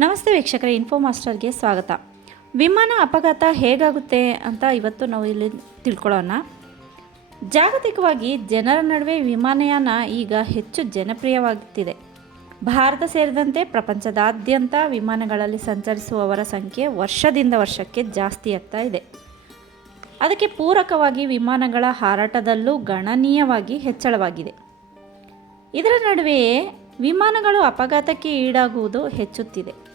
ನಮಸ್ತೆ ವೀಕ್ಷಕರೇ ಇನ್ಫೋ ಮಾಸ್ಟರ್ಗೆ ಸ್ವಾಗತ. ವಿಮಾನ ಅಪಘಾತ ಹೇಗಾಗುತ್ತೆ ಅಂತ ಇವತ್ತು ನಾವು ಇಲ್ಲಿ ತಿಳ್ಕೊಳ್ಳೋಣ. ಜಾಗತಿಕವಾಗಿ ಜನರ ನಡುವೆ ವಿಮಾನಯಾನ ಈಗ ಹೆಚ್ಚು ಜನಪ್ರಿಯವಾಗುತ್ತಿದೆ ಭಾರತ ಸೇರಿದಂತೆ ಪ್ರಪಂಚದಾದ್ಯಂತ ವಿಮಾನಗಳಲ್ಲಿ ಸಂಚರಿಸುವವರ ಸಂಖ್ಯೆ ವರ್ಷದಿಂದ ವರ್ಷಕ್ಕೆ ಜಾಸ್ತಿ ಆಗ್ತಾ ಇದೆ. ಅದಕ್ಕೆ ಪೂರಕವಾಗಿ ವಿಮಾನಗಳ ಹಾರಾಟದಲ್ಲೂ ಗಣನೀಯವಾಗಿ ಹೆಚ್ಚಳವಾಗಿದೆ. ಇದರ ನಡುವೆಯೇ ವಿಮಾನಗಳು ಅಪಘಾತಕ್ಕೆ ಈಡಾಗುವುದು ಹೆಚ್ಚುತ್ತಿದೆ.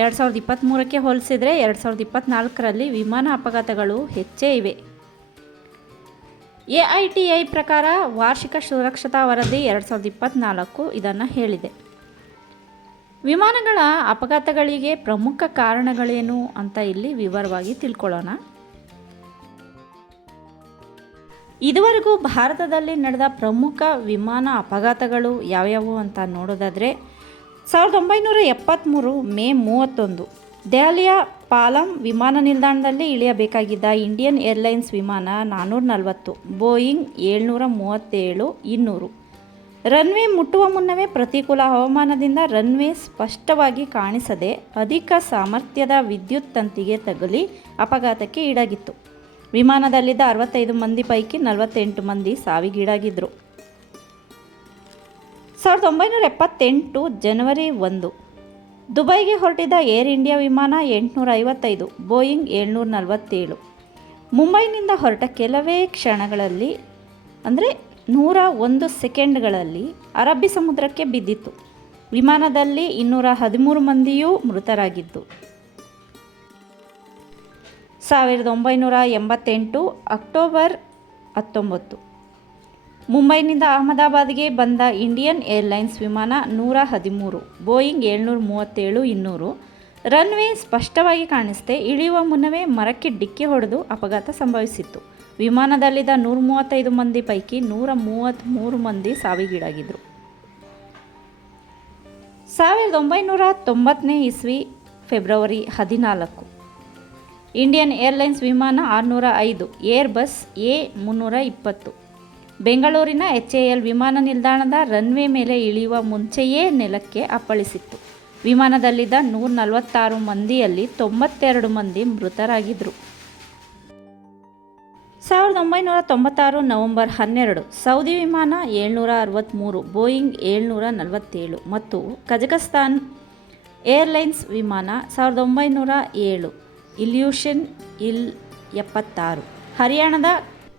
ಎರಡು ಸಾವಿರದ ಇಪ್ಪತ್ತ್ಮೂರಕ್ಕೆ ಹೋಲಿಸಿದರೆ ಎರಡು ಸಾವಿರದ ಇಪ್ಪತ್ತ್ನಾಲ್ಕರಲ್ಲಿ ವಿಮಾನ ಅಪಘಾತಗಳು ಹೆಚ್ಚೇ ಇವೆ. ಎ ಐ ಟಿ ಐ ಪ್ರಕಾರ ವಾರ್ಷಿಕ ಸುರಕ್ಷತಾ ವರದಿ ಎರಡು ಸಾವಿರದ ಇಪ್ಪತ್ತ್ನಾಲ್ಕು ಇದನ್ನು ಹೇಳಿದೆ. ವಿಮಾನಗಳ ಅಪಘಾತಗಳಿಗೆ ಪ್ರಮುಖ ಕಾರಣಗಳೇನು ಅಂತ ಇಲ್ಲಿ ವಿವರವಾಗಿ ತಿಳ್ಕೊಳ್ಳೋಣ. ಇದುವರೆಗೂ ಭಾರತದಲ್ಲಿ ನಡೆದ ಪ್ರಮುಖ ವಿಮಾನ ಅಪಘಾತಗಳು ಯಾವ್ಯಾವು ಅಂತ ನೋಡೋದಾದರೆ ಸಾವಿರದ ಒಂಬೈನೂರ ಎಪ್ಪತ್ತ್ಮೂರು ಮೇ ಮೂವತ್ತೊಂದು ದೆಹಲಿಯ ಪಾಲಂ ವಿಮಾನ ನಿಲ್ದಾಣದಲ್ಲಿ ಇಳಿಯಬೇಕಾಗಿದ್ದ ಇಂಡಿಯನ್ ಏರ್ಲೈನ್ಸ್ ವಿಮಾನ ನಾನ್ನೂರ ನಲವತ್ತು ಬೋಯಿಂಗ್ ಏಳ್ನೂರ ಮೂವತ್ತೇಳು ಇನ್ನೂರು. ರನ್ವೇ ಮುಟ್ಟುವ ಮುನ್ನವೇ ಪ್ರತಿಕೂಲ ಹವಾಮಾನದಿಂದ ರನ್ವೇ ಸ್ಪಷ್ಟವಾಗಿ ಕಾಣಿಸದೆ ಅಧಿಕ ಸಾಮರ್ಥ್ಯದ ವಿದ್ಯುತ್ ತಂತಿಗೆ ತಗುಲಿ ಅಪಘಾತಕ್ಕೆ ಈಡಾಗಿತ್ತು. ವಿಮಾನದಲ್ಲಿದ್ದ ಅರವತ್ತೈದು ಮಂದಿ ಪೈಕಿ ನಲವತ್ತೆಂಟು ಮಂದಿ ಸಾವಿಗೀಡಾಗಿದ್ದರು ಸಾವಿರದ ಒಂಬೈನೂರ ಎಪ್ಪತ್ತೆಂಟು ಜನವರಿ ಒಂದು. ದುಬೈಗೆ ಹೊರಟಿದ್ದ ಏರ್ ಇಂಡಿಯಾ ವಿಮಾನ ಎಂಟುನೂರ ಐವತ್ತೈದು ಬೋಯಿಂಗ್ ಏಳ್ನೂರ ನಲವತ್ತೇಳು ಮುಂಬೈನಿಂದ ಹೊರಟ ಕೆಲವೇ ಕ್ಷಣಗಳಲ್ಲಿ, ಅಂದರೆ ನೂರ ಒಂದು ಸೆಕೆಂಡ್ಗಳಲ್ಲಿ ಅರಬ್ಬಿ ಸಮುದ್ರಕ್ಕೆ ಬಿದ್ದಿತ್ತು. ವಿಮಾನದಲ್ಲಿ ಇನ್ನೂರ ಹದಿಮೂರು ಮಂದಿಯೂ ಮೃತರಾಗಿದ್ದು. ಸಾವಿರದ ಒಂಬೈನೂರ ಎಂಬತ್ತೆಂಟು ಅಕ್ಟೋಬರ್ ಹತ್ತೊಂಬತ್ತು. ಮುಂಬೈನಿಂದ ಅಹಮದಾಬಾದ್ಗೆ ಬಂದ ಇಂಡಿಯನ್ ಏರ್ಲೈನ್ಸ್ ವಿಮಾನ ನೂರ ಹದಿಮೂರು, ಬೋಯಿಂಗ್ ಏಳ್ನೂರ ಮೂವತ್ತೇಳು ಇನ್ನೂರು. ರನ್ವೇ ಸ್ಪಷ್ಟವಾಗಿ ಕಾಣಿಸ್ತೆ ಇಳಿಯುವ ಮುನ್ನವೇ ಮರಕ್ಕೆ ಡಿಕ್ಕಿ ಹೊಡೆದು ಅಪಘಾತ ಸಂಭವಿಸಿತ್ತು. ವಿಮಾನದಲ್ಲಿದ್ದ ನೂರ ಮೂವತ್ತೈದು ಮಂದಿ ಪೈಕಿ ನೂರ ಮೂವತ್ತ್ಮೂರು ಮಂದಿ ಸಾವಿಗೀಡಾಗಿದ್ದರು ಸಾವಿರದ ಒಂಬೈನೂರ ತೊಂಬತ್ತನೇ ಇಸ್ವಿ ಫೆಬ್ರವರಿ ಹದಿನಾಲ್ಕು. ಇಂಡಿಯನ್ ಏರ್ಲೈನ್ಸ್ ವಿಮಾನ ಆರುನೂರ ಐದು, ಏರ್ ಬಸ್ ಎ ಮುನ್ನೂರ ಇಪ್ಪತ್ತು. ಬೆಂಗಳೂರಿನ ಎಚ್ ಎ ಎಲ್ ವಿಮಾನ ನಿಲ್ದಾಣದ ರನ್ವೇ ಮೇಲೆ ಇಳಿಯುವ ಮುಂಚೆಯೇ ನೆಲಕ್ಕೆ ಅಪ್ಪಳಿಸಿತ್ತು. ವಿಮಾನದಲ್ಲಿದ್ದ ನೂರ ನಲವತ್ತಾರು ಮಂದಿಯಲ್ಲಿ ತೊಂಬತ್ತೆರಡು ಮಂದಿ ಮೃತರಾಗಿದ್ದರು ಸಾವಿರದ ಒಂಬೈನೂರ ತೊಂಬತ್ತಾರು ನವೆಂಬರ್ ಹನ್ನೆರಡು, ಸೌದಿ ವಿಮಾನ ಏಳ್ನೂರ ಅರವತ್ತ್ಮೂರು ಬೋಯಿಂಗ್ ಏಳ್ನೂರ ನಲವತ್ತೇಳು ಮತ್ತು ಕಜಕಸ್ತಾನ್ ಏರ್ಲೈನ್ಸ್ ವಿಮಾನ ಸಾವಿರದ ಒಂಬೈನೂರ ಏಳು, ಇಲ್ಯೂಷನ್ ಇಲ್ ಎಪ್ಪತ್ತಾರು. ಹರಿಯಾಣದ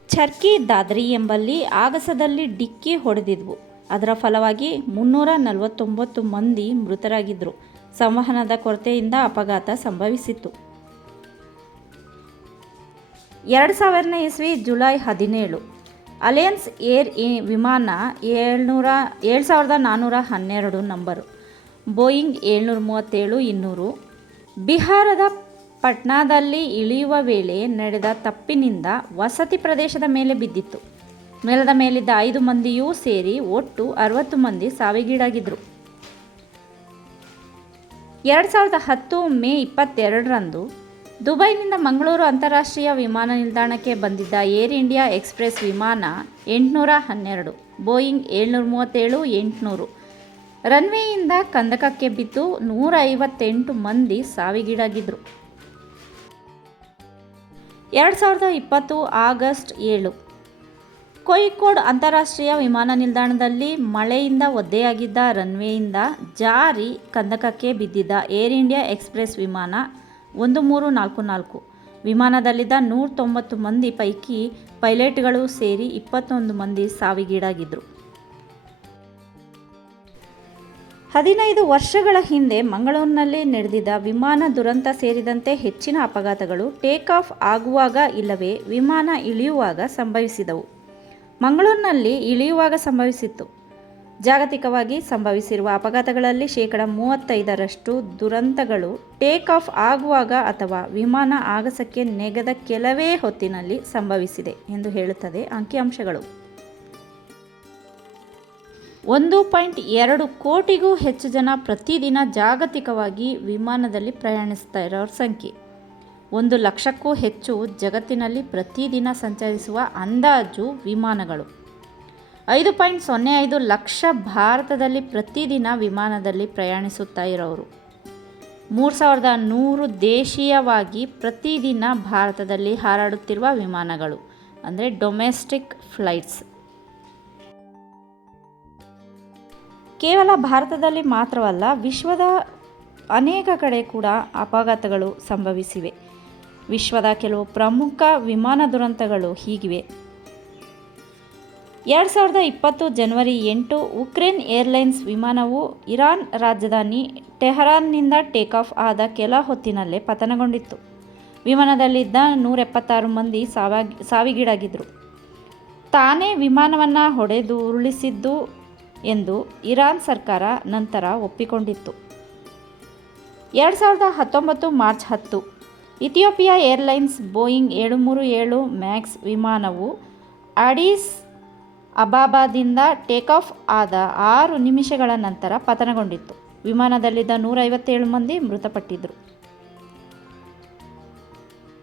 ಚರ್ಕಿ ದಾದ್ರಿ ಎಂಬಲ್ಲಿ ಆಗಸದಲ್ಲಿ ಡಿಕ್ಕಿ ಹೊಡೆದಿದ್ವು. ಅದರ ಫಲವಾಗಿ ಮುನ್ನೂರ ನಲವತ್ತೊಂಬತ್ತು ಮಂದಿ ಮೃತರಾಗಿದ್ದರು ಸಂವಹನದ ಕೊರತೆಯಿಂದ ಅಪಘಾತ ಸಂಭವಿಸಿತ್ತು. ಎರಡು ಸಾವಿರನೇ ಇಸ್ವಿ ಜುಲೈ ಹದಿನೇಳು. ಅಲಯನ್ಸ್ ಏರ್ ವಿಮಾನ ಏಳ್ನೂರ, ಏಳು ಸಾವಿರದ ನಾನ್ನೂರ ಹನ್ನೆರಡು ನಂಬರು. ಬೋಯಿಂಗ್ ಏಳ್ನೂರ ಮೂವತ್ತೇಳು ಇನ್ನೂರು. ಬಿಹಾರದ ಪಟ್ನಾದಲ್ಲಿ ಇಳಿಯುವ ವೇಳೆ ನಡೆದ ತಪ್ಪಿನಿಂದ ವಸತಿ ಪ್ರದೇಶದ ಮೇಲೆ ಬಿದ್ದಿತ್ತು. ನೆಲದ ಮೇಲಿದ್ದ ಐದು ಮಂದಿಯೂ ಸೇರಿ ಒಟ್ಟು ಅರವತ್ತು ಮಂದಿ ಸಾವಿಗೀಡಾಗಿದ್ದರು ಎರಡು ಸಾವಿರದ ಹತ್ತು ಮೇ ಇಪ್ಪತ್ತೆರಡರಂದು ದುಬೈನಿಂದ ಮಂಗಳೂರು ಅಂತಾರಾಷ್ಟ್ರೀಯ ವಿಮಾನ ನಿಲ್ದಾಣಕ್ಕೆ ಬಂದಿದ್ದ ಏರ್ ಇಂಡಿಯಾ ಎಕ್ಸ್ಪ್ರೆಸ್ ವಿಮಾನ ಎಂಟುನೂರ ಹನ್ನೆರಡು, ಬೋಯಿಂಗ್ ಏಳ್ನೂರ ಮೂವತ್ತೇಳು, ಎಂಟುನೂರು. ರನ್ವೇಯಿಂದ ಕಂದಕಕ್ಕೆ ಬಿದ್ದು ನೂರ ಐವತ್ತೆಂಟು ಮಂದಿ ಸಾವಿಗೀಡಾಗಿದ್ದರು ಎರಡು ಸಾವಿರದ ಇಪ್ಪತ್ತು ಆಗಸ್ಟ್ ಏಳು. ಕೋಯಿಕೋಡ್ ಅಂತಾರಾಷ್ಟ್ರೀಯ ವಿಮಾನ ನಿಲ್ದಾಣದಲ್ಲಿ ಮಳೆಯಿಂದ ಒದ್ದೆಯಾಗಿದ್ದ ರನ್ವೇಯಿಂದ ಜಾರಿ ಕಂದಕಕ್ಕೆ ಬಿದ್ದಿದ್ದ ಏರ್ ಇಂಡಿಯಾ ಎಕ್ಸ್ಪ್ರೆಸ್ ವಿಮಾನ ಒಂದು ಮೂರು ನಾಲ್ಕು ನಾಲ್ಕು. ವಿಮಾನದಲ್ಲಿದ್ದ ನೂರ ತೊಂಬತ್ತು ಮಂದಿ ಪೈಕಿ ಪೈಲಟ್ಗಳು ಸೇರಿ ಇಪ್ಪತ್ತೊಂದು ಮಂದಿ ಸಾವಿಗೀಡಾಗಿದ್ದರು ಹದಿನೈದು ವರ್ಷಗಳ ಹಿಂದೆ ಮಂಗಳೂರಿನಲ್ಲಿ ನಡೆದಿದ ವಿಮಾನ ದುರಂತ ಸೇರಿದಂತೆ ಹೆಚ್ಚಿನ ಅಪಘಾತಗಳು ಟೇಕ್ ಆಫ್ ಆಗುವಾಗ ಇಲ್ಲವೇ ವಿಮಾನ ಇಳಿಯುವಾಗ ಸಂಭವಿಸಿದವು. ಮಂಗಳೂರಿನಲ್ಲಿ ಇಳಿಯುವಾಗ ಸಂಭವಿಸಿತ್ತು. ಜಾಗತಿಕವಾಗಿ ಸಂಭವಿಸಿರುವ ಅಪಘಾತಗಳಲ್ಲಿ ಶೇಕಡ ಮೂವತ್ತೈದರಷ್ಟು ದುರಂತಗಳು ಟೇಕ್ ಆಫ್ ಆಗುವಾಗ ಅಥವಾ ವಿಮಾನ ಆಗಸಕ್ಕೆ ನೆಗೆದ ಕೆಲವೇ ಹೊತ್ತಿನಲ್ಲಿ ಸಂಭವಿಸಿದೆ ಎಂದು ಹೇಳುತ್ತದೆ ಅಂಕಿಅಂಶಗಳು. ಒಂದು ಪಾಯಿಂಟ್ ಎರಡು ಕೋಟಿಗೂ ಹೆಚ್ಚು ಜನ ಪ್ರತಿದಿನ ಜಾಗತಿಕವಾಗಿ ವಿಮಾನದಲ್ಲಿ ಪ್ರಯಾಣಿಸ್ತಾ ಇರೋರ ಸಂಖ್ಯೆ. ಒಂದು ಲಕ್ಷಕ್ಕೂ ಹೆಚ್ಚು ಜಗತ್ತಿನಲ್ಲಿ ಪ್ರತಿದಿನ ಸಂಚರಿಸುವ ಅಂದಾಜು ವಿಮಾನಗಳು. ಐದು ಪಾಯಿಂಟ್ ಸೊನ್ನೆ ಐದು ಲಕ್ಷ ಭಾರತದಲ್ಲಿ ಪ್ರತಿದಿನ ವಿಮಾನದಲ್ಲಿ ಪ್ರಯಾಣಿಸುತ್ತಾ ಇರೋರು. ಮೂರು ಸಾವಿರದ ನೂರು ದೇಶೀಯವಾಗಿ ಪ್ರತಿದಿನ ಭಾರತದಲ್ಲಿ ಹಾರಾಡುತ್ತಿರುವ ವಿಮಾನಗಳು, ಅಂದರೆ ಡೊಮೆಸ್ಟಿಕ್ ಫ್ಲೈಟ್ಸ್ ಕೇವಲ ಭಾರತದಲ್ಲಿ ಮಾತ್ರವಲ್ಲ, ವಿಶ್ವದ ಅನೇಕ ಕಡೆ ಕೂಡ ಅಪಘಾತಗಳು ಸಂಭವಿಸಿವೆ. ವಿಶ್ವದ ಕೆಲವು ಪ್ರಮುಖ ವಿಮಾನ ದುರಂತಗಳು ಹೀಗಿವೆ. ಎರಡು ಸಾವಿರದ ಇಪ್ಪತ್ತು ಜನವರಿ ಎಂಟು, ಉಕ್ರೇನ್ ಏರ್ಲೈನ್ಸ್ ವಿಮಾನವು ಇರಾನ್ ರಾಜಧಾನಿ ಟೆಹರಾನ್ನಿಂದ ಟೇಕಾಫ್ ಆದ ಕೆಲ ಹೊತ್ತಿನಲ್ಲೇ ಪತನಗೊಂಡಿತ್ತು. ವಿಮಾನದಲ್ಲಿದ್ದ ನೂರೆಪ್ಪತ್ತಾರು ಮಂದಿ ಸಾವಾಗಿ ಸಾವಿಗೀಡಾಗಿದ್ದರು ತಾನೇ ವಿಮಾನವನ್ನು ಹೊಡೆದು ಉರುಳಿಸಿದ್ದು ಎಂದು ಇರಾನ್ ಸರ್ಕಾರ ನಂತರ ಒಪ್ಪಿಕೊಂಡಿತ್ತು. ಎರಡು ಸಾವಿರದ ಹತ್ತೊಂಬತ್ತು ಮಾರ್ಚ್ ಹತ್ತು, ಇಥಿಯೋಪಿಯಾ ಏರ್ಲೈನ್ಸ್ ಬೋಯಿಂಗ್ ಏಳು ಮೂರು ಏಳು ಮ್ಯಾಕ್ಸ್ ವಿಮಾನವು ಅಡೀಸ್ ಅಬಾಬಾದಿಂದ ಟೇಕಾಫ್ ಆದ ಆರು ನಿಮಿಷಗಳ ನಂತರ ಪತನಗೊಂಡಿತ್ತು. ವಿಮಾನದಲ್ಲಿದ್ದ ನೂರೈವತ್ತೇಳು ಮಂದಿ ಮೃತಪಟ್ಟಿದ್ದರು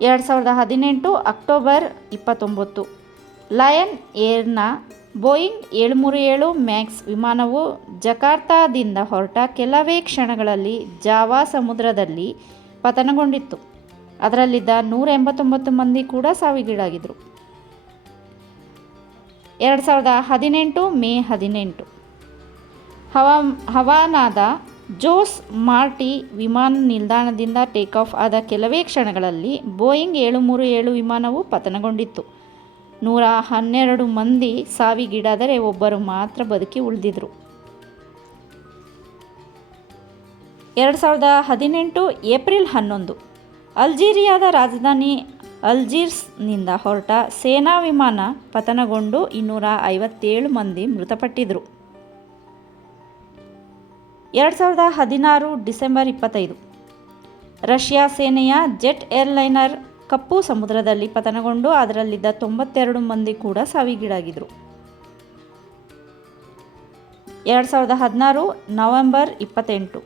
ಎರಡು ಸಾವಿರದ ಹದಿನೆಂಟು ಅಕ್ಟೋಬರ್ ಇಪ್ಪತ್ತೊಂಬತ್ತು, ಲಯನ್ ಏರ್ನ ಬೋಯಿಂಗ್ ಏಳು ಮೂರು ಏಳು ಮ್ಯಾಕ್ಸ್ ವಿಮಾನವು ಜಕಾರ್ತಾದಿಂದ ಹೊರಟ ಕೆಲವೇ ಕ್ಷಣಗಳಲ್ಲಿ ಜಾವಾ ಸಮುದ್ರದಲ್ಲಿ ಪತನಗೊಂಡಿತ್ತು. ಅದರಲ್ಲಿದ್ದ ನೂರ ಎಂಬತ್ತೊಂಬತ್ತು ಮಂದಿ ಕೂಡ ಸಾವಿಗೀಡಾಗಿದ್ದರು. ಎರಡು ಸಾವಿರದ ಹದಿನೆಂಟು ಮೇ ಹದಿನೆಂಟು. ಹವಾ, ಹವಾನಾದ ಜೋಸ್ ಮಾರ್ಟಿ ವಿಮಾನ ನಿಲ್ದಾಣದಿಂದ ಟೇಕ್ ಆಫ್ ಆದ ಕೆಲವೇ ಕ್ಷಣಗಳಲ್ಲಿ ಬೋಯಿಂಗ್ ಏಳು ಮೂರು ಏಳು ವಿಮಾನವು ಪತನಗೊಂಡಿತ್ತು. ನೂರ ಹನ್ನೆರಡು ಮಂದಿ ಸಾವಿಗೀಡಾದರೆ ಒಬ್ಬರು ಮಾತ್ರ ಬದುಕಿ ಉಳಿದಿದ್ರು. ಎರಡು ಸಾವಿರದ ಹದಿನೆಂಟು ಏಪ್ರಿಲ್ ಹನ್ನೊಂದು, ಅಲ್ಜೀರಿಯಾದ ರಾಜಧಾನಿ ಅಲ್ಜೀರ್ಸ್ನಿಂದ ಹೊರಟ ಸೇನಾ ವಿಮಾನ ಪತನಗೊಂಡು ಇನ್ನೂರ ಐವತ್ತೇಳು ಮಂದಿ ಮೃತಪಟ್ಟಿದ್ದರು ಎರಡು ಸಾವಿರದ ಹದಿನಾರು ಡಿಸೆಂಬರ್ ಇಪ್ಪತ್ತೈದು, ರಷ್ಯಾ ಸೇನೆಯ ಜೆಟ್ ಏರ್ಲೈನರ್ ಕಪ್ಪು ಸಮುದ್ರದಲ್ಲಿ ಪತನಗೊಂಡು ಅದರಲ್ಲಿದ್ದ ತೊಂಬತ್ತೆರಡು ಮಂದಿ ಕೂಡ ಸಾವಿಗೀಡಾಗಿದ್ದರು ಎರಡು ಸಾವಿರದ ಹದಿನಾರು ನವೆಂಬರ್ ಇಪ್ಪತ್ತೆಂಟು,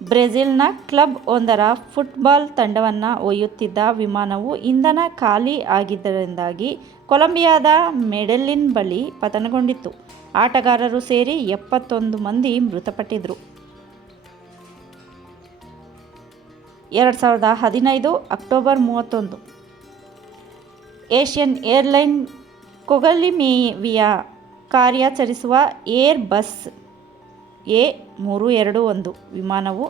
ಬ್ರೆಜಿಲ್ನ ಕ್ಲಬ್ ಒಂದರ ಫುಟ್ಬಾಲ್ ತಂಡವನ್ನು ಒಯ್ಯುತ್ತಿದ್ದ ವಿಮಾನವು ಇಂಧನ ಖಾಲಿ ಆಗಿದ್ದರಿಂದಾಗಿ ಕೊಲಂಬಿಯಾದ ಮೆಡೆಲ್ಲಿನ್ ಬಳಿ ಪತನಗೊಂಡಿತ್ತು. ಆಟಗಾರರು ಸೇರಿ ಎಪ್ಪತ್ತೊಂದು ಮಂದಿ ಮೃತಪಟ್ಟಿದ್ದರು ಎರಡು ಸಾವಿರದ ಹದಿನೈದು ಅಕ್ಟೋಬರ್ ಮೂವತ್ತೊಂದು. ಏಷ್ಯನ್ ಏರ್ಲೈನ್ ಕೊಗಲಿಮೇವಿಯ ಕಾರ್ಯಾಚರಿಸುವ ಏರ್ ಬಸ್ ಎ ಮೂರು ಎರಡು ಒಂದು ವಿಮಾನವು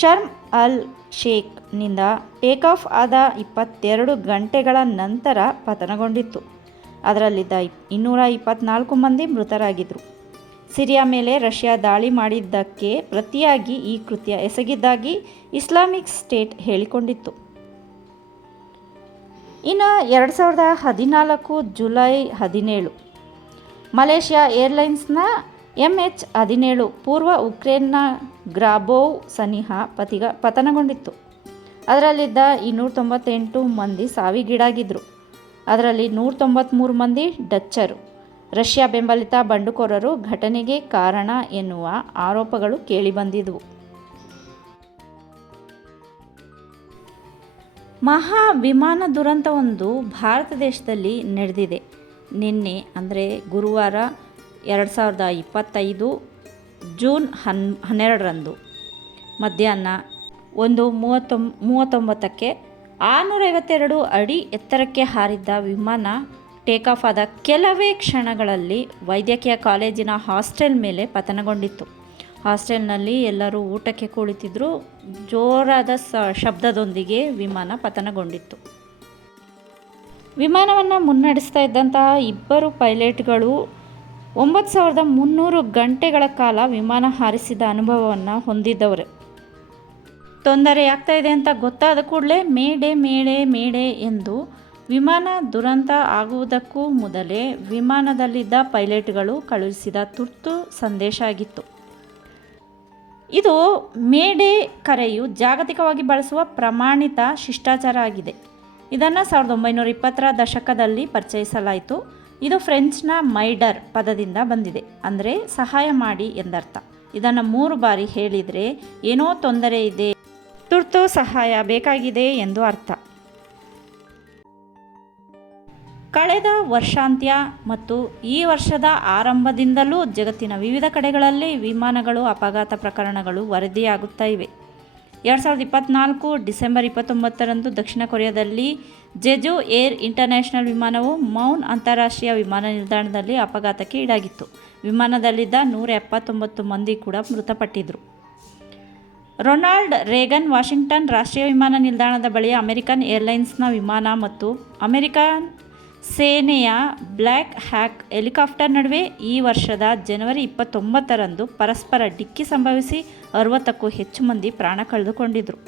ಶರ್ಮ್ ಅಲ್ ಶೇಖ್ನಿಂದ ಟೇಕಾಫ್ ಆದ ಇಪ್ಪತ್ತೆರಡು ಗಂಟೆಗಳ ನಂತರ ಪತನಗೊಂಡಿತ್ತು. ಅದರಲ್ಲಿದ್ದ ಇನ್ನೂರ ಇಪ್ಪತ್ನಾಲ್ಕು ಮಂದಿ ಮೃತರಾಗಿದ್ದರು ಸಿರಿಯಾ ಮೇಲೆ ರಷ್ಯಾ ದಾಳಿ ಮಾಡಿದ್ದಕ್ಕೆ ಪ್ರತಿಯಾಗಿ ಈ ಕೃತ್ಯ ಎಸಗಿದ್ದಾಗಿ ಇಸ್ಲಾಮಿಕ್ ಸ್ಟೇಟ್ ಹೇಳಿಕೊಂಡಿತ್ತು. ಇನ್ನು ಎರಡು ಸಾವಿರದ ಹದಿನಾಲ್ಕು ಜುಲೈ ಹದಿನೇಳು, ಮಲೇಷ್ಯಾ ಏರ್ಲೈನ್ಸ್ನ ಎಂ ಎಚ್ ಹದಿನೇಳು ಪೂರ್ವ ಉಕ್ರೇನ್ನ ಗ್ರಾಬೋವ್ ಸನಿಹ ಪತಿಗ ಪತನಗೊಂಡಿತ್ತು. ಅದರಲ್ಲಿದ್ದ ಇನ್ನೂರ ತೊಂಬತ್ತೆಂಟು ಮಂದಿ ಸಾವಿಗೀಡಾಗಿದ್ದರು ಅದರಲ್ಲಿ ನೂರ ತೊಂಬತ್ತ್ಮೂರು ಮಂದಿ ಡಚ್ಚರು. ರಷ್ಯಾ ಬೆಂಬಲಿತ ಬಂಡುಕೋರರು ಘಟನೆಗೆ ಕಾರಣ ಎನ್ನುವ ಆರೋಪಗಳು ಕೇಳಿಬಂದಿದ್ವು. ಮಹಾ ವಿಮಾನ ದುರಂತವೊಂದು ಭಾರತ ದೇಶದಲ್ಲಿ ನಡೆದಿದೆ. ನಿನ್ನೆ, ಅಂದರೆ ಗುರುವಾರ ಎರಡು ಸಾವಿರದ ಇಪ್ಪತ್ತೈದು ಜೂನ್ ಹನ್, ಹನ್ನೆರಡರಂದು ಮಧ್ಯಾಹ್ನ ಒಂದು ಮೂವತ್ತೊಂ, ಮೂವತ್ತೊಂಬತ್ತಕ್ಕೆ ಆರುನೂರೈವತ್ತೆರಡು ಅಡಿ ಎತ್ತರಕ್ಕೆ ಹಾರಿದ್ದ ವಿಮಾನ ಟೇಕಾಫ್ ಆದ ಕೆಲವೇ ಕ್ಷಣಗಳಲ್ಲಿ ವೈದ್ಯಕೀಯ ಕಾಲೇಜಿನ ಹಾಸ್ಟೆಲ್ ಮೇಲೆ ಪತನಗೊಂಡಿತ್ತು. ಹಾಸ್ಟೆಲ್ನಲ್ಲಿ ಎಲ್ಲರೂ ಊಟಕ್ಕೆ ಕುಳಿತಿದ್ದರು ಜೋರಾದ ಸ, ಶಬ್ದದೊಂದಿಗೆ ವಿಮಾನ ಪತನಗೊಂಡಿತ್ತು. ವಿಮಾನವನ್ನು ಮುನ್ನಡೆಸ್ತಾ ಇದ್ದಂತಹ ಇಬ್ಬರು ಪೈಲಟ್ಗಳು ಒಂಬತ್ತು ಸಾವಿರದ ಮುನ್ನೂರು ಗಂಟೆಗಳ ಕಾಲ ವಿಮಾನ ಹಾರಿಸಿದ ಅನುಭವವನ್ನು ಹೊಂದಿದ್ದವರು. ತೊಂದರೆಯಾಗ್ತಾ ಇದೆ ಅಂತ ಗೊತ್ತಾದ ಕೂಡಲೇ ಮೇಡೆ ಮೇಡೆ ಮೇಡೆ ಎಂದು ವಿಮಾನ ದುರಂತ ಆಗುವುದಕ್ಕೂ ಮೊದಲೇ ವಿಮಾನದಲ್ಲಿದ್ದ ಪೈಲಟ್ಗಳು ಕಳುಹಿಸಿದ ತುರ್ತು ಸಂದೇಶ ಆಗಿತ್ತು. ಇದು ಮೇಡೆ ಕರೆಯು ಜಾಗತಿಕವಾಗಿ ಬಳಸುವ ಪ್ರಮಾಣಿತ ಶಿಷ್ಟಾಚಾರ ಆಗಿದೆ. ಇದನ್ನು ಸಾವಿರದ ಒಂಬೈನೂರ ಇಪ್ಪತ್ತರ ದಶಕದಲ್ಲಿ ಪರಿಚಯಿಸಲಾಯಿತು. ಇದು ಫ್ರೆಂಚ್ನ ಮೈಡರ್ ಪದದಿಂದ ಬಂದಿದೆ. ಅಂದರೆ ಸಹಾಯ ಮಾಡಿ ಎಂದರ್ಥ. ಇದನ್ನು ಮೂರು ಬಾರಿ ಹೇಳಿದರೆ ಏನೋ ತೊಂದರೆ ಇದೆ. ತುರ್ತು ಸಹಾಯ ಬೇಕಾಗಿದೆ ಎಂದು ಅರ್ಥ. ಕಳೆದ ವರ್ಷಾಂತ್ಯ ಮತ್ತು ಈ ವರ್ಷದ ಆರಂಭದಿಂದಲೂ ಜಗತ್ತಿನ ವಿವಿಧ ಕಡೆಗಳಲ್ಲಿ ವಿಮಾನಗಳು ಅಪಘಾತ ಪ್ರಕರಣಗಳು ವರದಿಯಾಗುತ್ತಾ ಇವೆ. ಎರಡು ಸಾವಿರದ ಇಪ್ಪತ್ತ್ನಾಲ್ಕು ಡಿಸೆಂಬರ್ ಇಪ್ಪತ್ತೊಂಬತ್ತರಂದು ದಕ್ಷಿಣ ಕೊರಿಯಾದಲ್ಲಿ ಜೆಜು ಏರ್ ಇಂಟರ್ನ್ಯಾಷನಲ್ ವಿಮಾನವು ಮೌನ್ ಅಂತಾರಾಷ್ಟ್ರೀಯ ವಿಮಾನ ನಿಲ್ದಾಣದಲ್ಲಿ ಅಪಘಾತಕ್ಕೆ ಈಡಾಗಿತ್ತು. ವಿಮಾನದಲ್ಲಿದ್ದ ನೂರ ಎಪ್ಪತ್ತೊಂಬತ್ತು ಮಂದಿ ಕೂಡ ಮೃತಪಟ್ಟಿದ್ದರು ರೊನಾಲ್ಡ್ ರೇಗನ್ ವಾಷಿಂಗ್ಟನ್ ರಾಷ್ಟ್ರೀಯ ವಿಮಾನ ನಿಲ್ದಾಣದ ಬಳಿ ಅಮೆರಿಕನ್ ಏರ್ಲೈನ್ಸ್ನ ವಿಮಾನ ಮತ್ತು ಅಮೆರಿಕನ್ ಸೇನೆಯ ಬ್ಲ್ಯಾಕ್ ಹ್ಯಾಕ್ ಹೆಲಿಕಾಪ್ಟರ್ ನಡುವೆ ಈ ವರ್ಷದ ಜನವರಿ ಇಪ್ಪತ್ತೊಂಬತ್ತರಂದು ಪರಸ್ಪರ ಡಿಕ್ಕಿ ಸಂಭವಿಸಿ ಅರವತ್ತಕ್ಕೂ ಹೆಚ್ಚು ಮಂದಿ ಪ್ರಾಣ ಕಳೆದುಕೊಂಡಿದ್ದರು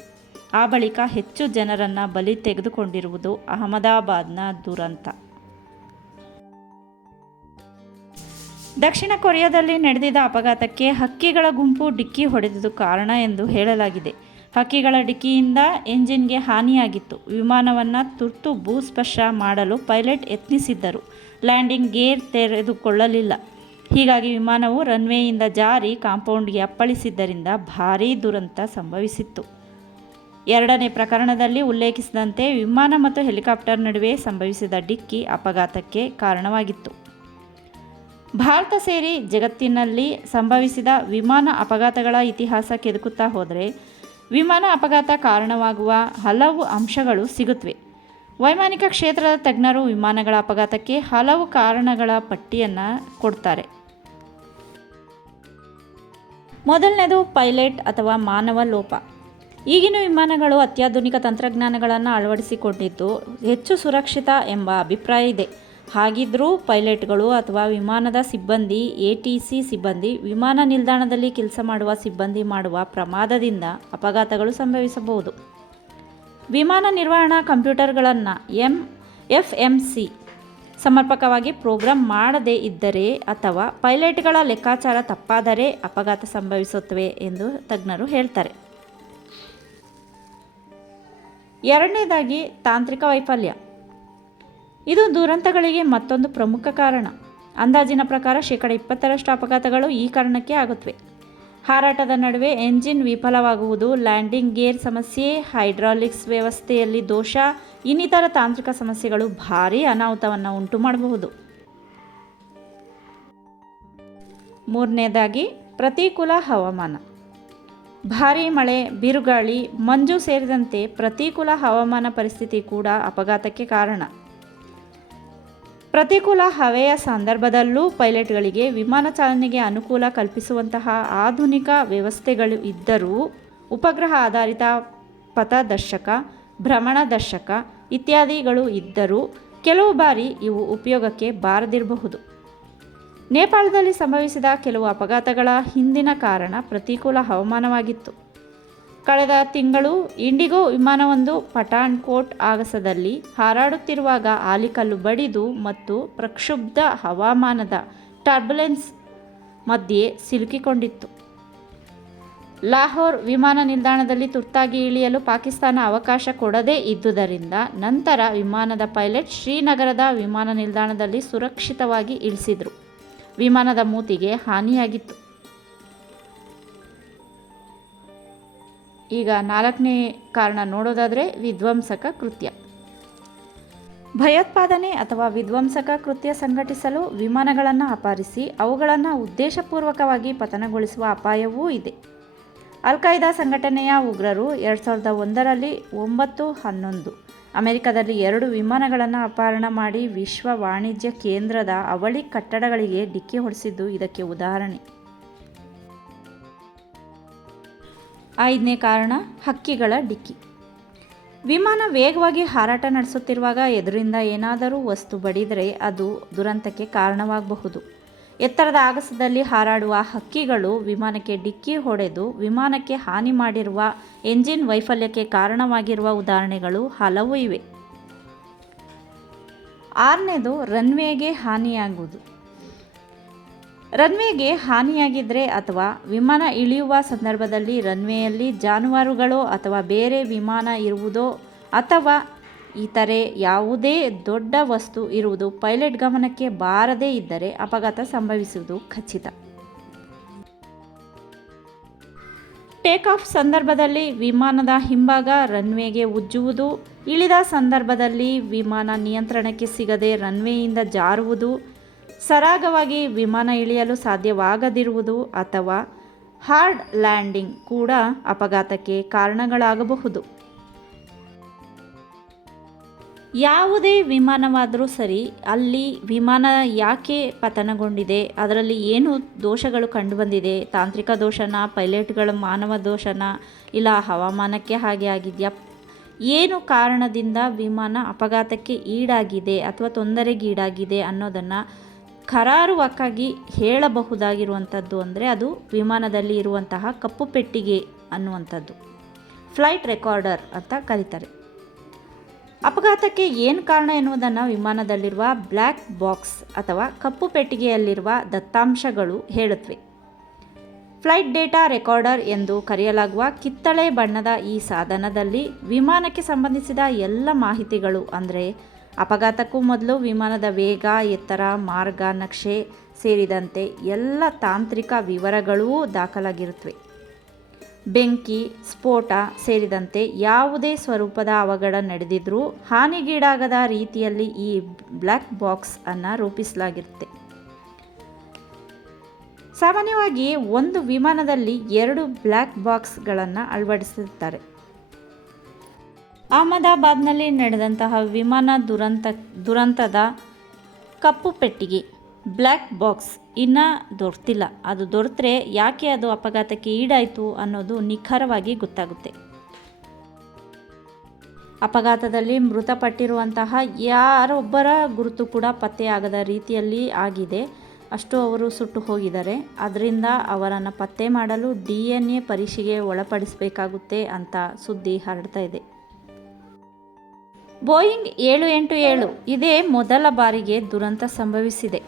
ಆ ಬಳಿಕ ಹೆಚ್ಚು ಜನರನ್ನು ಬಲಿ ತೆಗೆದುಕೊಂಡಿರುವುದು ಅಹಮದಾಬಾದ್ನ ದುರಂತ. ದಕ್ಷಿಣ ಕೊರಿಯಾದಲ್ಲಿ ನಡೆದಿದ್ದ ಅಪಘಾತಕ್ಕೆ ಹಕ್ಕಿಗಳ ಗುಂಪು ಡಿಕ್ಕಿ ಹೊಡೆದುದು ಕಾರಣ ಎಂದು ಹೇಳಲಾಗಿದೆ. ಹಕ್ಕಿಗಳ ಡಿಕ್ಕಿಯಿಂದ ಎಂಜಿನ್ಗೆ ಹಾನಿಯಾಗಿತ್ತು. ವಿಮಾನವನ್ನು ತುರ್ತು ಭೂಸ್ಪರ್ಶ ಮಾಡಲು ಪೈಲಟ್ ಯತ್ನಿಸಿದ್ದರು. ಲ್ಯಾಂಡಿಂಗ್ ಗೇರ್ ತೆರೆದುಕೊಳ್ಳಲಿಲ್ಲ. ಹೀಗಾಗಿ ವಿಮಾನವು ರನ್ವೇಯಿಂದ ಜಾರಿ ಕಾಂಪೌಂಡ್ಗೆ ಅಪ್ಪಳಿಸಿದ್ದರಿಂದ ಭಾರೀ ದುರಂತ ಸಂಭವಿಸಿತ್ತು. ಎರಡನೇ ಪ್ರಕರಣದಲ್ಲಿ ಉಲ್ಲೇಖಿಸಿದಂತೆ ವಿಮಾನ ಮತ್ತು ಹೆಲಿಕಾಪ್ಟರ್ ನಡುವೆ ಸಂಭವಿಸಿದ ಡಿಕ್ಕಿ ಅಪಘಾತಕ್ಕೆ ಕಾರಣವಾಗಿತ್ತು. ಭಾರತ ಸೇರಿ ಜಗತ್ತಿನಲ್ಲಿ ಸಂಭವಿಸಿದ ವಿಮಾನ ಅಪಘಾತಗಳ ಇತಿಹಾಸ ಕೆದಕುತ್ತಾ ಹೋದರೆ ವಿಮಾನ ಅಪಘಾತ ಕಾರಣವಾಗುವ ಹಲವು ಅಂಶಗಳು ಸಿಗುತ್ತವೆ ವೈಮಾನಿಕ ಕ್ಷೇತ್ರದ ತಜ್ಞರು ವಿಮಾನಗಳ ಅಪಘಾತಕ್ಕೆ ಹಲವು ಕಾರಣಗಳ ಪಟ್ಟಿಯನ್ನು ಕೊಡ್ತಾರೆ. ಮೊದಲನೇದು ಪೈಲಟ್ ಅಥವಾ ಮಾನವ ಲೋಪ. ಈಗಿನ ವಿಮಾನಗಳು ಅತ್ಯಾಧುನಿಕ ತಂತ್ರಜ್ಞಾನಗಳನ್ನು ಅಳವಡಿಸಿಕೊಂಡಿದ್ದು ಹೆಚ್ಚು ಸುರಕ್ಷಿತ ಎಂಬ ಅಭಿಪ್ರಾಯ ಇದೆ. ಹಾಗಿದ್ದರೂ ಪೈಲಟ್ಗಳು ಅಥವಾ ವಿಮಾನದ ಸಿಬ್ಬಂದಿ, ಎ ಟಿ ಸಿ ಸಿಬ್ಬಂದಿ, ವಿಮಾನ ನಿಲ್ದಾಣದಲ್ಲಿ ಕೆಲಸ ಮಾಡುವ ಸಿಬ್ಬಂದಿ ಮಾಡುವ ಪ್ರಮಾದದಿಂದ ಅಪಘಾತಗಳು ಸಂಭವಿಸಬಹುದು. ವಿಮಾನ ನಿರ್ವಹಣಾ ಕಂಪ್ಯೂಟರ್ಗಳನ್ನು ಎಂ, ಎಫ್ ಎಂ ಸಿ ಸಮರ್ಪಕವಾಗಿ ಪ್ರೋಗ್ರಾಂ ಮಾಡದೇ ಇದ್ದರೆ ಅಥವಾ ಪೈಲಟ್ಗಳ ಲೆಕ್ಕಾಚಾರ ತಪ್ಪಾದರೆ ಅಪಘಾತ ಸಂಭವಿಸುತ್ತವೆ ಎಂದು ತಜ್ಞರು ಹೇಳ್ತಾರೆ. ಎರಡನೇದಾಗಿ ತಾಂತ್ರಿಕ ವೈಫಲ್ಯ. ಇದು ದುರಂತಗಳಿಗೆ ಮತ್ತೊಂದು ಪ್ರಮುಖ ಕಾರಣ. ಅಂದಾಜಿನ ಪ್ರಕಾರ ಶೇಕಡ ಇಪ್ಪತ್ತರಷ್ಟು ಅಪಘಾತಗಳು ಈ ಕಾರಣಕ್ಕೆ ಆಗುತ್ತವೆ. ಹಾರಾಟದ ನಡುವೆ ಎಂಜಿನ್ ವಿಫಲವಾಗುವುದು, ಲ್ಯಾಂಡಿಂಗ್ ಗೇರ್ ಸಮಸ್ಯೆ, ಹೈಡ್ರಾಲಿಕ್ಸ್ ವ್ಯವಸ್ಥೆಯಲ್ಲಿ ದೋಷ, ಇನ್ನಿತರ ತಾಂತ್ರಿಕ ಸಮಸ್ಯೆಗಳು ಭಾರೀ ಅನಾಹುತವನ್ನು ಉಂಟು ಮಾಡಬಹುದು ಮೂರನೇದಾಗಿ, ಪ್ರತಿಕೂಲ ಹವಾಮಾನ. ಭಾರೀ ಮಳೆ, ಬಿರುಗಾಳಿ, ಮಂಜು ಸೇರಿದಂತೆ ಪ್ರತಿಕೂಲ ಹವಾಮಾನ ಪರಿಸ್ಥಿತಿ ಕೂಡ ಅಪಘಾತಕ್ಕೆ ಕಾರಣ. ಪ್ರತಿಕೂಲ ಹವೆಯ ಸಂದರ್ಭದಲ್ಲೂ ಪೈಲಟ್ಗಳಿಗೆ ವಿಮಾನ ಚಾಲನೆಗೆ ಅನುಕೂಲ ಕಲ್ಪಿಸುವಂತಹ ಆಧುನಿಕ ವ್ಯವಸ್ಥೆಗಳು ಇದ್ದರೂ ಉಪಗ್ರಹ ಆಧಾರಿತ ಪಥದರ್ಶಕ ಭ್ರಮಣದರ್ಶಕ ಇತ್ಯಾದಿಗಳು ಇದ್ದರೂ ಕೆಲವು ಬಾರಿ ಇವು ಉಪಯೋಗಕ್ಕೆ ಬಾರದಿರಬಹುದು. ನೇಪಾಳದಲ್ಲಿ ಸಂಭವಿಸಿದ ಕೆಲವು ಅಪಘಾತಗಳ ಹಿಂದಿನ ಕಾರಣ ಪ್ರತಿಕೂಲ ಹವಾಮಾನವಾಗಿತ್ತು. ಕಳೆದ ತಿಂಗಳು ಇಂಡಿಗೋ ವಿಮಾನವೊಂದು ಪಠಾಣ್ಕೋಟ್ ಆಗಸದಲ್ಲಿ ಹಾರಾಡುತ್ತಿರುವಾಗ ಆಲಿಕಲ್ಲು ಬಡಿದು ಮತ್ತು ಪ್ರಕ್ಷುಬ್ಧ ಹವಾಮಾನದ ಟರ್ಬುಲೆನ್ಸ್ ಮಧ್ಯೆ ಸಿಲುಕಿಕೊಂಡಿತ್ತು. ಲಾಹೋರ್ ವಿಮಾನ ನಿಲ್ದಾಣದಲ್ಲಿ ತುರ್ತಾಗಿ ಇಳಿಯಲು ಪಾಕಿಸ್ತಾನ ಅವಕಾಶ ಕೊಡದೇ ಇದ್ದುದರಿಂದ ನಂತರ ವಿಮಾನದ ಪೈಲಟ್ ಶ್ರೀನಗರದ ವಿಮಾನ ನಿಲ್ದಾಣದಲ್ಲಿ ಸುರಕ್ಷಿತವಾಗಿ ಇಳಿಸಿದರು. ವಿಮಾನದ ಮೂತಿಗೆ ಹಾನಿಯಾಗಿತ್ತು. ಈಗ ನಾಲ್ಕನೇ ಕಾರಣ ನೋಡೋದಾದರೆ ವಿಧ್ವಂಸಕ ಕೃತ್ಯ. ಭಯೋತ್ಪಾದನೆ ಅಥವಾ ವಿಧ್ವಂಸಕ ಕೃತ್ಯ ಸಂಘಟಿಸಲು ವಿಮಾನಗಳನ್ನು ಅಪಹರಿಸಿ ಅವುಗಳನ್ನು ಉದ್ದೇಶಪೂರ್ವಕವಾಗಿ ಪತನಗೊಳಿಸುವ ಅಪಾಯವೂ ಇದೆ. ಅಲ್ ಕೈದಾ ಸಂಘಟನೆಯ ಉಗ್ರರು ಎರಡು ಸಾವಿರದ ಒಂದರಲ್ಲಿ ಒಂಬತ್ತು ಹನ್ನೊಂದು. ಅಮೆರಿಕದಲ್ಲಿ ಎರಡು ವಿಮಾನಗಳನ್ನು ಅಪಹರಣ ಮಾಡಿ ವಿಶ್ವ ವಾಣಿಜ್ಯ ಕೇಂದ್ರದ ಅವಳಿ ಕಟ್ಟಡಗಳಿಗೆ ಡಿಕ್ಕಿ ಹೊಡೆಸಿದ್ದು ಇದಕ್ಕೆ ಉದಾಹರಣೆ. ಐದನೇ ಕಾರಣ ಹಕ್ಕಿಗಳ ಡಿಕ್ಕಿ. ವಿಮಾನ ವೇಗವಾಗಿ ಹಾರಾಟ ನಡೆಸುತ್ತಿರುವಾಗ ಎದುರಿಂದ ಏನಾದರೂ ವಸ್ತು ಬಡಿದರೆ ಅದು ದುರಂತಕ್ಕೆ ಕಾರಣವಾಗಬಹುದು. ಎತ್ತರದ ಆಗಸದಲ್ಲಿ ಹಾರಾಡುವ ಹಕ್ಕಿಗಳು ವಿಮಾನಕ್ಕೆ ಡಿಕ್ಕಿ ಹೊಡೆದು ವಿಮಾನಕ್ಕೆ ಹಾನಿ ಮಾಡಿರುವ ಎಂಜಿನ್ ವೈಫಲ್ಯಕ್ಕೆ ಕಾರಣವಾಗಿರುವ ಉದಾಹರಣೆಗಳು ಹಲವು ಇವೆ. ಆರನೇದು ರನ್ವೇಗೆ ಹಾನಿಯಾಗುವುದು. ರನ್ವೇಗೆ ಹಾನಿಯಾಗಿದ್ದರೆ ಅಥವಾ ವಿಮಾನ ಇಳಿಯುವ ಸಂದರ್ಭದಲ್ಲಿ ರನ್ವೇಯಲ್ಲಿ ಜಾನುವಾರುಗಳು ಅಥವಾ ಬೇರೆ ವಿಮಾನ ಇರುವುದೋ ಅಥವಾ ಇತರೆ ಯಾವುದೇ ದೊಡ್ಡ ವಸ್ತು ಇರುವುದು ಪೈಲಟ್ ಗಮನಕ್ಕೆ ಬಾರದೇ ಇದ್ದರೆ ಅಪಘಾತ ಸಂಭವಿಸುವುದು ಖಚಿತ. ಟೇಕ್ ಆಫ್ ಸಂದರ್ಭದಲ್ಲಿ ವಿಮಾನದ ಹಿಂಭಾಗ ರನ್ವೇಗೆ ಉಜ್ಜುವುದು, ಇಳಿದ ಸಂದರ್ಭದಲ್ಲಿ ವಿಮಾನ ನಿಯಂತ್ರಣಕ್ಕೆ ಸಿಗದೆ ರನ್ವೇಯಿಂದ ಜಾರುವುದು ಸರಾಗವಾಗಿ ವಿಮಾನ ಇಳಿಯಲು ಸಾಧ್ಯವಾಗದಿರುವುದು ಅಥವಾ ಹಾರ್ಡ್ ಲ್ಯಾಂಡಿಂಗ್ ಕೂಡ ಅಪಘಾತಕ್ಕೆ ಕಾರಣಗಳಾಗಬಹುದು. ಯಾವುದೇ ವಿಮಾನವಾದರೂ ಸರಿ, ಅಲ್ಲಿ ವಿಮಾನ ಯಾಕೆ ಪತನಗೊಂಡಿದೆ, ಅದರಲ್ಲಿ ಏನು ದೋಷಗಳು ಕಂಡುಬಂದಿದೆ, ತಾಂತ್ರಿಕ ದೋಷನ, ಪೈಲಟ್ಗಳ ಮಾನವ ದೋಷನ, ಇಲ್ಲ ಹವಾಮಾನಕ್ಕೆ ಹಾಗೆ ಆಗಿದೆಯಾ? ಏನು ಕಾರಣದಿಂದ ವಿಮಾನ ಅಪಘಾತಕ್ಕೆ ಈಡಾಗಿದೆ ಅಥವಾ ತೊಂದರೆಗೀಡಾಗಿದೆ ಅನ್ನೋದನ್ನು ಕರಾರುವಕ್ಕಾಗಿ ಹೇಳಬಹುದಾಗಿರುವಂಥದ್ದು ಅಂದರೆ ಅದು ವಿಮಾನದಲ್ಲಿ ಇರುವಂತಹ ಕಪ್ಪು ಪೆಟ್ಟಿಗೆ ಅನ್ನುವಂಥದ್ದು. ಫ್ಲೈಟ್ ರೆಕಾರ್ಡರ್ ಅಂತ ಕರೀತಾರೆ. ಅಪಘಾತಕ್ಕೆ ಏನು ಕಾರಣ ಎನ್ನುವುದನ್ನು ವಿಮಾನದಲ್ಲಿರುವ ಬ್ಲ್ಯಾಕ್ ಬಾಕ್ಸ್ ಅಥವಾ ಕಪ್ಪು ಪೆಟ್ಟಿಗೆಯಲ್ಲಿರುವ ದತ್ತಾಂಶಗಳು ಹೇಳುತ್ತವೆ. ಫ್ಲೈಟ್ ಡೇಟಾ ರೆಕಾರ್ಡರ್ ಎಂದು ಕರೆಯಲಾಗುವ ಕಿತ್ತಳೆ ಬಣ್ಣದ ಈ ಸಾಧನದಲ್ಲಿ ವಿಮಾನಕ್ಕೆ ಸಂಬಂಧಿಸಿದ ಎಲ್ಲ ಮಾಹಿತಿಗಳು ಅಂದರೆ ಅಪಘಾತಕ್ಕೂ ಮೊದಲು ವಿಮಾನದ ವೇಗ, ಎತ್ತರ, ಮಾರ್ಗ, ನಕ್ಷೆ ಸೇರಿದಂತೆ ಎಲ್ಲ ತಾಂತ್ರಿಕ ವಿವರಗಳೂ ದಾಖಲಾಗಿರುತ್ತವೆ. ಬೆಂಕಿ, ಸ್ಫೋಟ ಸೇರಿದಂತೆ ಯಾವುದೇ ಸ್ವರೂಪದ ಅವಘಡ ನಡೆದಿದ್ರೂ ಹಾನಿಗೀಡಾಗದ ರೀತಿಯಲ್ಲಿ ಈ ಬ್ಲ್ಯಾಕ್ ಬಾಕ್ಸ್ ಅನ್ನು ರೂಪಿಸಲಾಗಿರುತ್ತೆ. ಸಾಮಾನ್ಯವಾಗಿ ಒಂದು ವಿಮಾನದಲ್ಲಿ ಎರಡು ಬ್ಲ್ಯಾಕ್ ಬಾಕ್ಸ್ಗಳನ್ನು ಅಳವಡಿಸಿರುತ್ತಾರೆ ಅಹಮದಾಬಾದ್ನಲ್ಲಿ ನಡೆದಂತಹ ವಿಮಾನ ದುರಂತ, ದುರಂತದ ಕಪ್ಪು ಪೆಟ್ಟಿಗೆ ಬ್ಲ್ಯಾಕ್ ಬಾಕ್ಸ್ ಇನ್ನೂ ದೊರೆತಿಲ್ಲ. ಅದು ದೊರೆತರೆ ಯಾಕೆ ಅದು ಅಪಘಾತಕ್ಕೆ ಈಡಾಯಿತು ಅನ್ನೋದು ನಿಖರವಾಗಿ ಗೊತ್ತಾಗುತ್ತೆ. ಅಪಘಾತದಲ್ಲಿ ಮೃತಪಟ್ಟಿರುವಂತಹ ಯಾರೊಬ್ಬರ ಗುರುತು ಕೂಡ ಪತ್ತೆಯಾಗದ ರೀತಿಯಲ್ಲಿ ಆಗಿದೆ. ಅಷ್ಟು ಅವರು ಸುಟ್ಟು ಹೋಗಿದ್ದಾರೆ. ಅದರಿಂದ ಅವರನ್ನು ಪತ್ತೆ ಮಾಡಲು ಡಿ ಎನ್ ಎ ಪರೀಕ್ಷೆಗೆ ಒಳಪಡಿಸಬೇಕಾಗುತ್ತೆ ಅಂತ ಸುದ್ದಿ ಹರಡ್ತಾ ಇದೆ. ಬೋಯಿಂಗ್ ಏಳು ಎಂಟು ಏಳು ಇದೇ ಮೊದಲ ಬಾರಿಗೆ ದುರಂತ ಸಂಭವಿಸಿದೆ.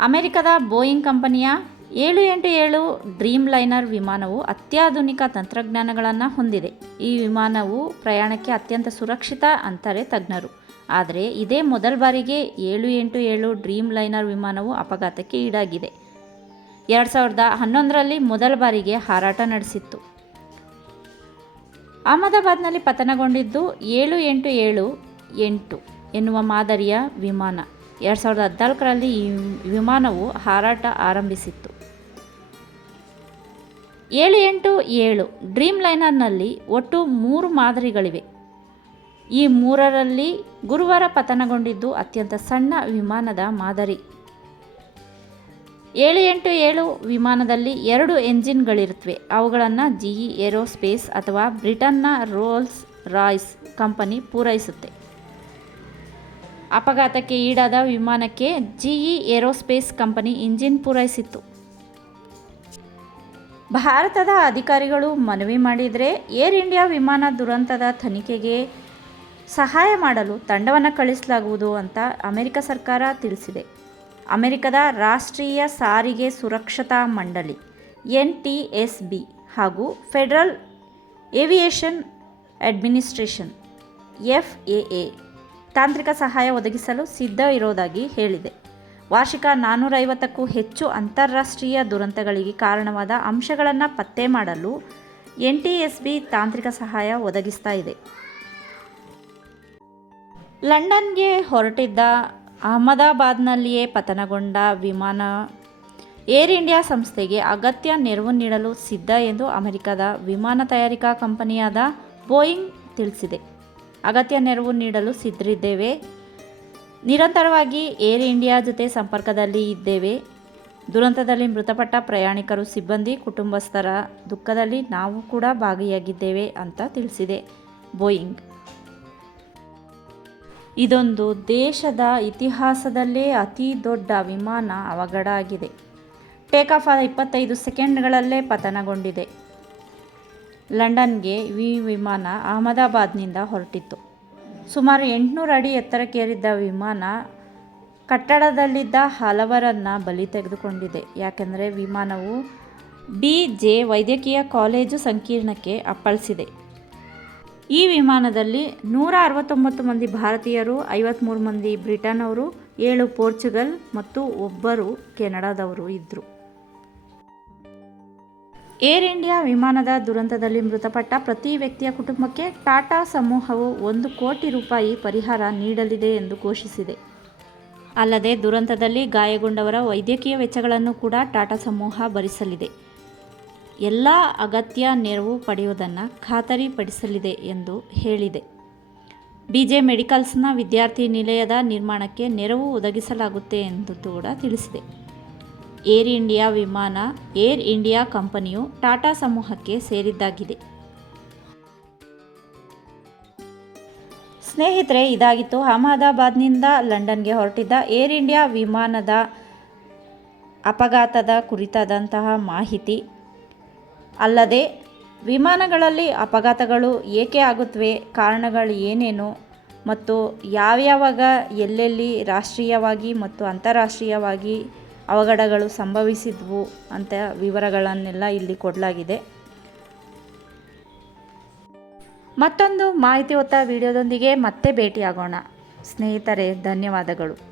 ಅಮೆರಿಕದ ಬೋಯಿಂಗ್ ಕಂಪನಿಯ ಏಳು ಎಂಟು ಏಳು ಡ್ರೀಮ್ ಲೈನರ್ ವಿಮಾನವು ಅತ್ಯಾಧುನಿಕ ತಂತ್ರಜ್ಞಾನಗಳನ್ನು ಹೊಂದಿದೆ. ಈ ವಿಮಾನವು ಪ್ರಯಾಣಕ್ಕೆ ಅತ್ಯಂತ ಸುರಕ್ಷಿತ ಅಂತಾರೆ ತಜ್ಞರು. ಆದರೆ ಇದೇ ಮೊದಲ ಬಾರಿಗೆ ಏಳು ಎಂಟು ಏಳು ಡ್ರೀಮ್ ಲೈನರ್ ವಿಮಾನವು ಅಪಘಾತಕ್ಕೆ ಈಡಾಗಿದೆ. ಎರಡು ಸಾವಿರದ ಹನ್ನೊಂದರಲ್ಲಿ ಮೊದಲ ಬಾರಿಗೆ ಹಾರಾಟ ನಡೆಸಿತ್ತು. ಅಹಮದಾಬಾದ್ನಲ್ಲಿ ಪತನಗೊಂಡಿದ್ದು ಏಳು ಎಂಟು ಏಳು ಎಂಟು ಎನ್ನುವ ಮಾದರಿಯ ವಿಮಾನ. ಎರಡು ಸಾವಿರದ ಹದಿನಾಲ್ಕರಲ್ಲಿ ಈ ವಿಮಾನವು ಹಾರಾಟ ಆರಂಭಿಸಿತ್ತು. ಏಳು ಎಂಟು ಏಳು ಡ್ರೀಮ್ ಲೈನರ್ನಲ್ಲಿ ಒಟ್ಟು ಮೂರು ಮಾದರಿಗಳಿವೆ. ಈ ಮೂರರಲ್ಲಿ ಗುರುವಾರ ಪತನಗೊಂಡಿದ್ದು ಅತ್ಯಂತ ಸಣ್ಣ ವಿಮಾನದ ಮಾದರಿ. ಏಳು ಎಂಟು ಏಳು ವಿಮಾನದಲ್ಲಿ ಎರಡು ಎಂಜಿನ್ಗಳಿರುತ್ತವೆ. ಅವುಗಳನ್ನು ಜಿಇ ಏರೋಸ್ಪೇಸ್ ಅಥವಾ ಬ್ರಿಟನ್ನ ರೋಲ್ಸ್ ರಾಯ್ಸ್ ಕಂಪನಿ ಪೂರೈಸುತ್ತೆ. ಅಪಘಾತಕ್ಕೆ ಈಡಾದ ವಿಮಾನಕ್ಕೆ ಜಿಇ ಏರೋಸ್ಪೇಸ್ ಕಂಪನಿ ಇಂಜಿನ್ ಪೂರೈಸಿತ್ತು. ಭಾರತದ ಅಧಿಕಾರಿಗಳು ಮನವಿ ಮಾಡಿದರೆ ಏರ್ ಇಂಡಿಯಾ ವಿಮಾನ ದುರಂತದ ತನಿಖೆಗೆ ಸಹಾಯ ಮಾಡಲು ತಂಡವನ್ನು ಕಳಿಸಲಾಗುವುದು ಅಂತ ಅಮೆರಿಕ ಸರ್ಕಾರ ತಿಳಿಸಿದೆ. ಅಮೆರಿಕದ ರಾಷ್ಟ್ರೀಯ ಸಾರಿಗೆ ಸುರಕ್ಷತಾ ಮಂಡಳಿ, ಎನ್ ಟಿ ಎಸ್ ಬಿ ಹಾಗೂ federal aviation administration, F A A ತಾಂತ್ರಿಕ ಸಹಾಯ ಒದಗಿಸಲು ಸಿದ್ಧ ಇರೋದಾಗಿ ಹೇಳಿದೆ. ವಾರ್ಷಿಕ ನಾನ್ನೂರೈವತ್ತಕ್ಕೂ ಹೆಚ್ಚು ಅಂತಾರಾಷ್ಟ್ರೀಯ ದುರಂತಗಳಿಗೆ ಕಾರಣವಾದ ಅಂಶಗಳನ್ನು ಪತ್ತೆ ಮಾಡಲು ಎನ್ ಟಿ ಎಸ್ ಬಿ ತಾಂತ್ರಿಕ ಸಹಾಯ ಒದಗಿಸ್ತಾ ಇದೆ. ಲಂಡನ್ಗೆ ಹೊರಟಿದ್ದ ಅಹಮದಾಬಾದ್ನಲ್ಲಿಯೇ ಪತನಗೊಂಡ ವಿಮಾನ ಏರ್ ಇಂಡಿಯಾ ಸಂಸ್ಥೆಗೆ ಅಗತ್ಯ ನೆರವು ನೀಡಲು ಸಿದ್ಧ ಎಂದು ಅಮೆರಿಕದ ವಿಮಾನ ತಯಾರಿಕಾ ಕಂಪನಿಯಾದ ಬೋಯಿಂಗ್ ತಿಳಿಸಿದೆ. ಅಗತ್ಯ ನೆರವು ನೀಡಲು ಸಿದ್ಧರಿದ್ದೇವೆ. ನಿರಂತರವಾಗಿ ಏರ್ ಇಂಡಿಯಾ ಜೊತೆ ಸಂಪರ್ಕದಲ್ಲಿ ಇದ್ದೇವೆ. ದುರಂತದಲ್ಲಿ ಮೃತಪಟ್ಟ ಪ್ರಯಾಣಿಕರು, ಸಿಬ್ಬಂದಿ, ಕುಟುಂಬಸ್ಥರ ದುಃಖದಲ್ಲಿ ನಾವು ಕೂಡ ಭಾಗಿಯಾಗಿದ್ದೇವೆ ಅಂತ ತಿಳಿಸಿದೆ ಬೋಯಿಂಗ್. ಇದೊಂದು ದೇಶದ ಇತಿಹಾಸದಲ್ಲೇ ಅತಿ ದೊಡ್ಡ ವಿಮಾನ ಅವಘಡ ಆಗಿದೆ ಟೇಕ್ ಆಫ್ ಆದ ಇಪ್ಪತ್ತೈದು ಸೆಕೆಂಡ್ಗಳಲ್ಲೇ ಪತನಗೊಂಡಿದೆ. ಲಂಡನ್ಗೆ ಈ ವಿಮಾನ ಅಹಮದಾಬಾದ್ನಿಂದ ಹೊರಟಿತ್ತು. ಸುಮಾರು ಎಂಟುನೂರು ಅಡಿ ಎತ್ತರಕ್ಕೇರಿದ್ದ ವಿಮಾನ ಕಟ್ಟಡದಲ್ಲಿದ್ದ ಹಲವರನ್ನು ಬಲಿ ತೆಗೆದುಕೊಂಡಿದೆ. ಯಾಕೆಂದರೆ ವಿಮಾನವು ಡಿ ಜೆ ವೈದ್ಯಕೀಯ ಕಾಲೇಜು ಸಂಕೀರ್ಣಕ್ಕೆ ಅಪ್ಪಳಿಸಿದೆ. ಈ ವಿಮಾನದಲ್ಲಿ ನೂರ ಅರವತ್ತೊಂಬತ್ತು ಮಂದಿ ಭಾರತೀಯರು ಐವತ್ತ್ಮೂರು ಮಂದಿ ಬ್ರಿಟನ್ ಅವರು ಏಳು ಪೋರ್ಚುಗಲ್ ಮತ್ತು ಒಬ್ಬರು ಕೆನಡಾದವರು ಇದ್ದರು ಏರ್ ಇಂಡಿಯಾ ವಿಮಾನದ ದುರಂತದಲ್ಲಿ ಮೃತಪಟ್ಟ ಪ್ರತಿ ವ್ಯಕ್ತಿಯ ಕುಟುಂಬಕ್ಕೆ ಟಾಟಾ ಸಮೂಹವು ಒಂದು ಕೋಟಿ ರೂಪಾಯಿ ಪರಿಹಾರ ನೀಡಲಿದೆ ಎಂದು ಘೋಷಿಸಿದೆ. ಅಲ್ಲದೆ ದುರಂತದಲ್ಲಿ ಗಾಯಗೊಂಡವರ ವೈದ್ಯಕೀಯ ವೆಚ್ಚಗಳನ್ನು ಕೂಡ ಟಾಟಾ ಸಮೂಹ ಭರಿಸಲಿದೆ. ಎಲ್ಲ ಅಗತ್ಯ ನೆರವು ಪಡೆಯುವುದನ್ನು ಖಾತರಿಪಡಿಸಲಿದೆ ಎಂದು ಹೇಳಿದೆ. ಬಿಜೆ ಮೆಡಿಕಲ್ಸ್ನ ವಿದ್ಯಾರ್ಥಿ ನಿಲಯದ ನಿರ್ಮಾಣಕ್ಕೆ ನೆರವು ಒದಗಿಸಲಾಗುತ್ತೆ ಎಂದು ಕೂಡ ತಿಳಿಸಿದೆ. ಏರ್ ಇಂಡಿಯಾ ವಿಮಾನ, ಏರ್ ಇಂಡಿಯಾ ಕಂಪನಿಯು ಟಾಟಾ ಸಮೂಹಕ್ಕೆ ಸೇರಿದ್ದಾಗಿದೆ. ಸ್ನೇಹಿತರೆ, ಇದಾಗಿತ್ತು ಅಹಮದಾಬಾದ್ನಿಂದ ಲಂಡನ್ಗೆ ಹೊರಟಿದ್ದ ಏರ್ ಇಂಡಿಯಾ ವಿಮಾನದ ಅಪಘಾತದ ಕುರಿತಾದಂತಹ ಮಾಹಿತಿ. ಅಲ್ಲದೆ ವಿಮಾನಗಳಲ್ಲಿ ಅಪಘಾತಗಳು ಏಕೆ ಆಗುತ್ತವೆ, ಕಾರಣಗಳು ಏನೇನು ಮತ್ತು ಯಾವ್ಯಾವಾಗ ಎಲ್ಲೆಲ್ಲಿ ರಾಷ್ಟ್ರೀಯವಾಗಿ ಮತ್ತು ಅಂತಾರಾಷ್ಟ್ರೀಯವಾಗಿ ಅವಘಡಗಳು ಸಂಭವಿಸಿದ್ವು ಅಂತ ವಿವರಗಳನ್ನೆಲ್ಲ ಇಲ್ಲಿ ಕೊಡಲಾಗಿದೆ. ಮತ್ತೊಂದು ಮಾಹಿತಿ ಹೊತ್ತ ವಿಡಿಯೋದೊಂದಿಗೆ ಮತ್ತೆ ಭೇಟಿಯಾಗೋಣ. ಸ್ನೇಹಿತರೆ, ಧನ್ಯವಾದಗಳು.